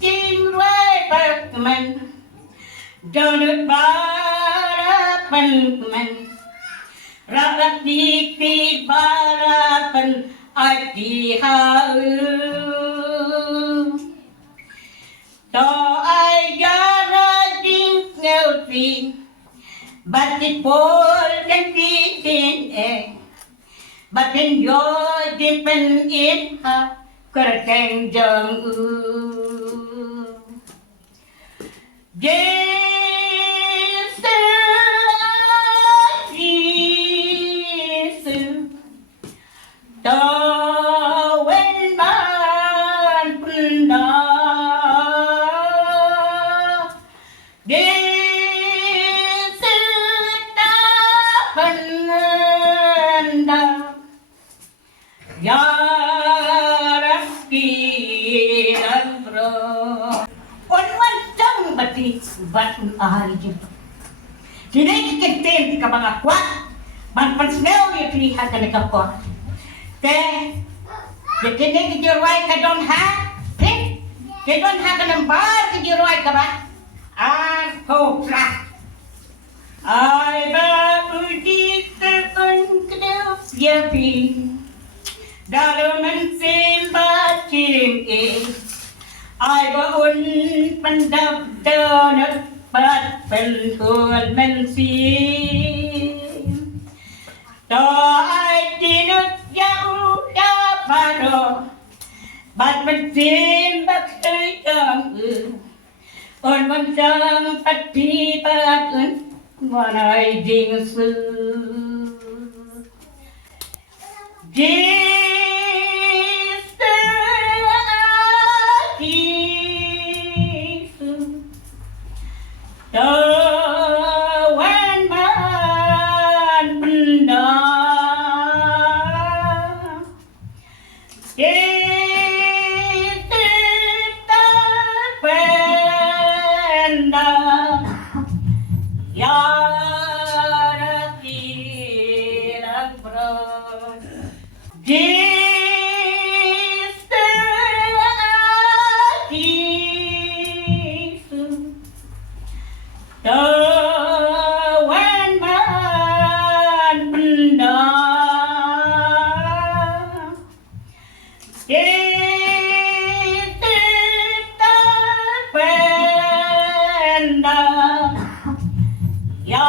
King Rwai Berkman, Donut Barapan Man, Rarat Dikti Barapan Adi Hau. To ai gara ding ngeu ti, Batit pol dan titin Batin yo dipen it ha kerteng jong Jesu, Jesu, to wen ban punda, Jesu ta penanda, ya Rabbi Rabro. Bati batun ahli jumpa. Kini kikintin ka mga kwat. Manpansnel yung pilihan ka nagkakot. Te, kini kajurway ka doon ha? Pin, kidon ha ka ng bar kajurway ka ba? Ako pra. Ay ba uji terpun kedel siapi. Dalam mensin bacing ai ba un pandap donut bat pen kuan men si to ai dinut ya uda paro bat men sim bak ai ang on man sang pati bat un wanai ding su Tawan man benda Kita terpenda Ya Rabbi Rabbi Tawan man benda Kita terpenda Ya